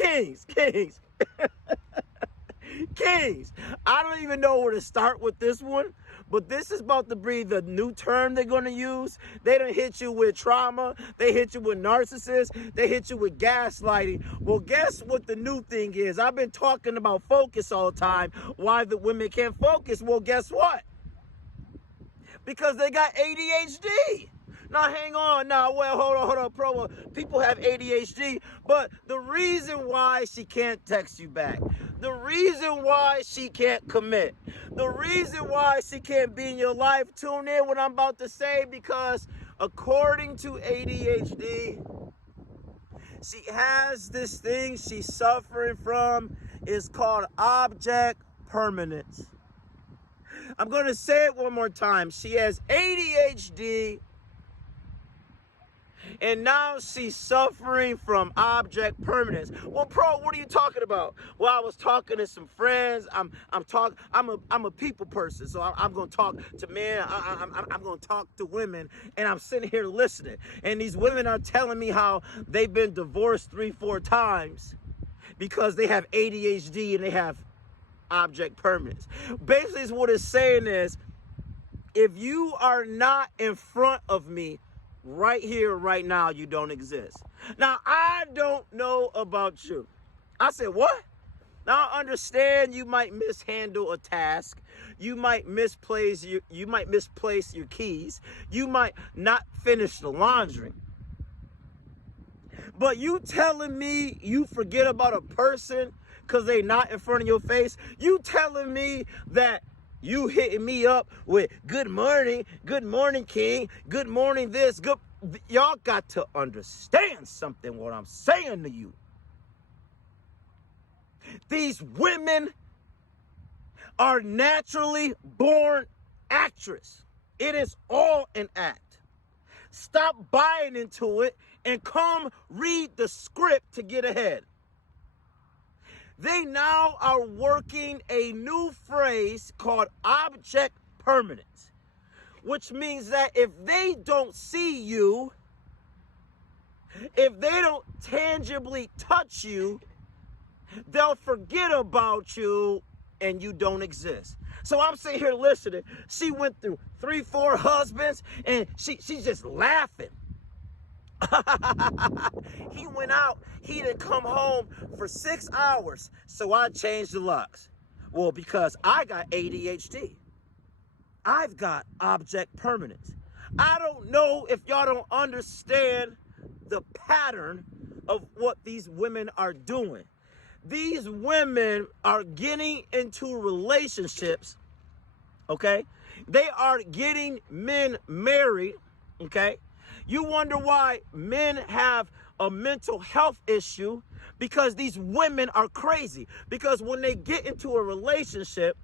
Kings. Kings, I don't even know where to start with this one, but this is about to be the new term they're going to use. They done hit you with trauma. They hit you with narcissists. They hit you with gaslighting. Well, guess what the new thing is? I've been talking about focus all the time. Why the women can't focus? Well, guess what? Because they got ADHD. Now, hang on. Now, well, hold on, pro. People have ADHD, but the reason why she can't text you back, the reason why she can't commit, the reason why she can't be in your life, tune in what I'm about to say, because according to ADHD, she has this thing she's suffering from. It's called object permanence. I'm going to say it one more time. She has ADHD, and now she's suffering from object permanence. Well, pro, what are you talking about? Well, I was talking to some friends. I'm a people person, so I'm gonna talk to men. I'm gonna talk to women, and I'm sitting here listening. And these women are telling me how they've been divorced 3-4 times because they have ADHD and they have object permanence. Basically, what it's saying is, if you are not in front of me right here, right now, you don't exist. Now, I don't know about you. I said, what? Now, I understand you might mishandle a task. You might misplace your keys. You might not finish the laundry. But you telling me you forget about a person because they not in front of your face? You telling me that you hitting me up with good morning, king, good morning this, good. Y'all got to understand something, what I'm saying to you. These women are naturally born actress. It is all an act. Stop buying into it and come read the script to get ahead. They now are working a new phrase called object permanence, which means that if they don't see you, if they don't tangibly touch you, they'll forget about you and you don't exist. So I'm sitting here listening. She went through 3-4 husbands and she's just laughing. He went out, he didn't come home for 6 hours, so I changed the locks. Well, because I got ADHD. I've got object permanence. I don't know if y'all don't understand the pattern of what these women are doing. These women are getting into relationships, okay? They are getting men married, okay? You wonder why men have a mental health issue, because these women are crazy. Because when they get into a relationship,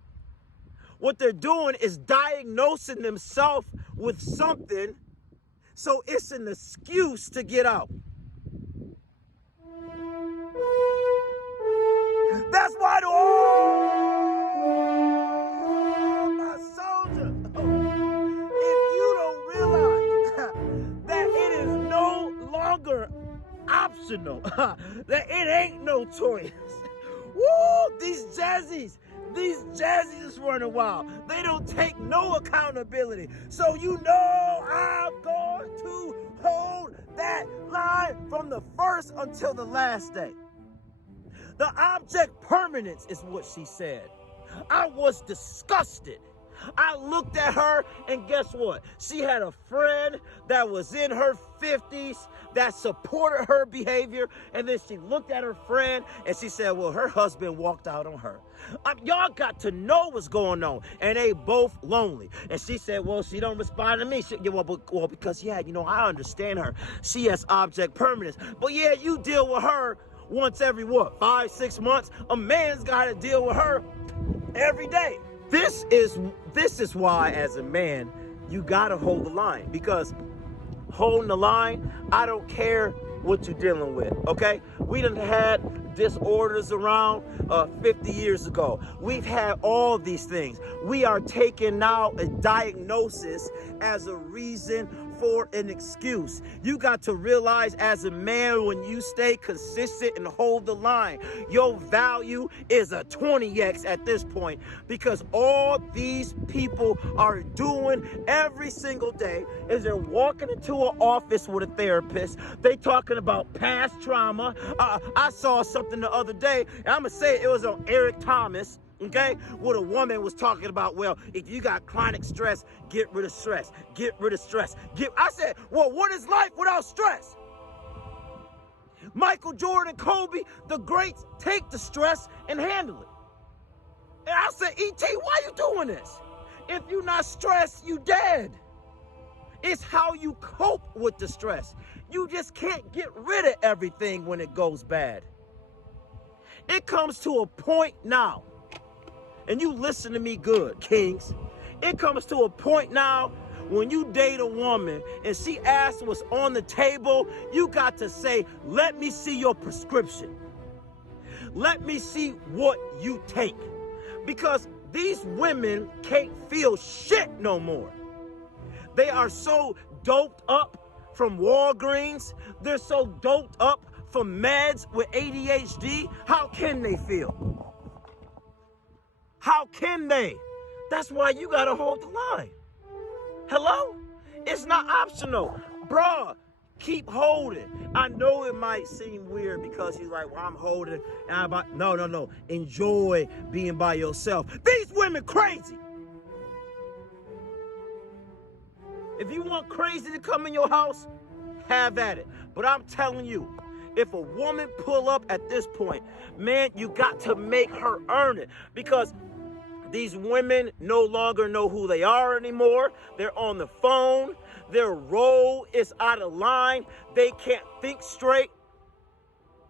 what they're doing is diagnosing themselves with something, so it's an excuse to get out. That's why my soldier, if you don't realize that it is no longer optional, that it ain't no choice. Woo, these jazzies is running wild. They don't take no accountability. So you know I'm going to hold that line from the first until the last day. The object permanence is what she said. I was disgusted. I looked at her, and guess what? She had a friend that was in her 50s that supported her behavior, and then she looked at her friend and she said, well, her husband walked out on her. Y'all got to know what's going on, and they both lonely. And she said, well, she don't respond to me. Well, because, yeah, you know, I understand her. She has object permanence. But, yeah, you deal with her once every, 5-6 months? A man's got to deal with her every day. This is why, as a man, you gotta hold the line, because holding the line, I don't care what you're dealing with, okay? We done had disorders around 50 years ago. We've had all these things. We are taking now a diagnosis as a reason for an excuse. You got to realize as a man, when you stay consistent and hold the line, your value is a 20x at this point, because all these people are doing every single day is they're walking into an office with a therapist. They talking about past trauma. I saw something the other day, and I'm going to say it was on Eric Thomas, okay, where a woman was talking about, well, if you got chronic stress, get rid of stress. Get rid of stress. I said, well, what is life without stress? Michael Jordan, Kobe, the greats take the stress and handle it. And I said, E.T., why you doing this? If you're not stressed, you dead. It's how you cope with the stress. You just can't get rid of everything when it goes bad. It comes to a point now, and you listen to me good, kings. It comes to a point now when you date a woman and she asks what's on the table, you got to say, let me see your prescription. Let me see what you take. Because these women can't feel shit no more. They are so doped up from Walgreens. They're so doped up from meds with ADHD. How can they feel? How can they? That's why you gotta hold the line. Hello? It's not optional. Bruh, keep holding. I know it might seem weird because he's like, well, I'm holding and I'm about, no. Enjoy being by yourself. These women crazy. If you want crazy to come in your house, have at it. But I'm telling you, if a woman pull up at this point, man, you got to make her earn it, because these women no longer know who they are anymore. They're on the phone. Their role is out of line. They can't think straight.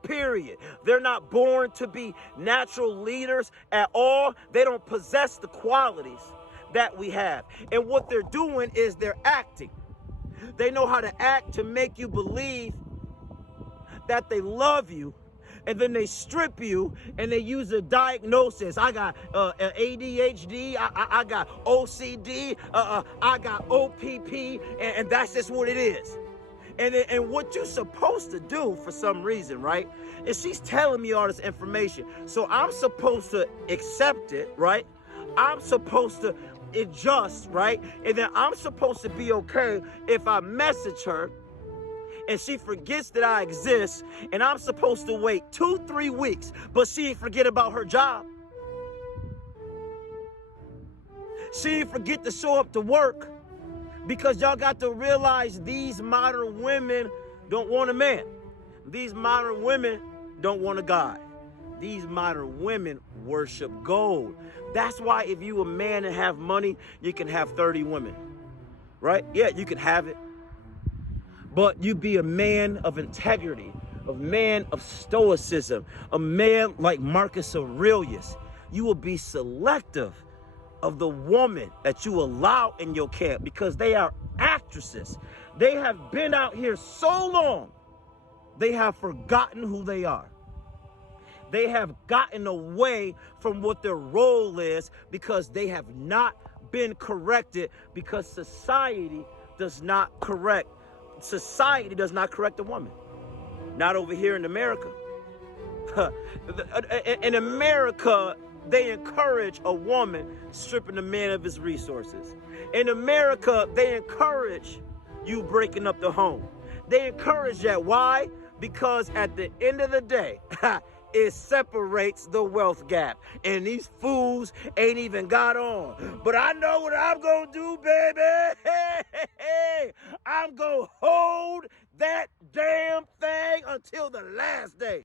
Period. They're not born to be natural leaders at all. They don't possess the qualities that we have. And what they're doing is they're acting. They know how to act to make you believe that they love you, and then they strip you and they use a diagnosis. I got ADHD, I got OCD, I got OPP, and that's just what it is. And what you're supposed to do for some reason, right, is she's telling me all this information. So I'm supposed to accept it, right? I'm supposed to adjust, right? And then I'm supposed to be okay if I message her and she forgets that I exist, and I'm supposed to wait 2-3 weeks, but she ain't forget about her job. She ain't forget to show up to work, because y'all got to realize these modern women don't want a man. These modern women don't want a God. These modern women worship gold. That's why if you a man and have money, you can have 30 women, right? Yeah, you can have it. But you be a man of integrity, a man of stoicism, a man like Marcus Aurelius. You will be selective of the woman that you allow in your camp, because they are actresses. They have been out here so long, they have forgotten who they are. They have gotten away from what their role is because they have not been corrected, because society does not correct. Society does not correct a woman. Not over here in America. In America, they encourage a woman stripping a man of his resources. In America, they encourage you breaking up the home. They encourage that. Why? Because at the end of the day, it separates the wealth gap. And these fools ain't even got on. But I know what I'm going to do, baby. I'm going to hold that damn thing until the last day.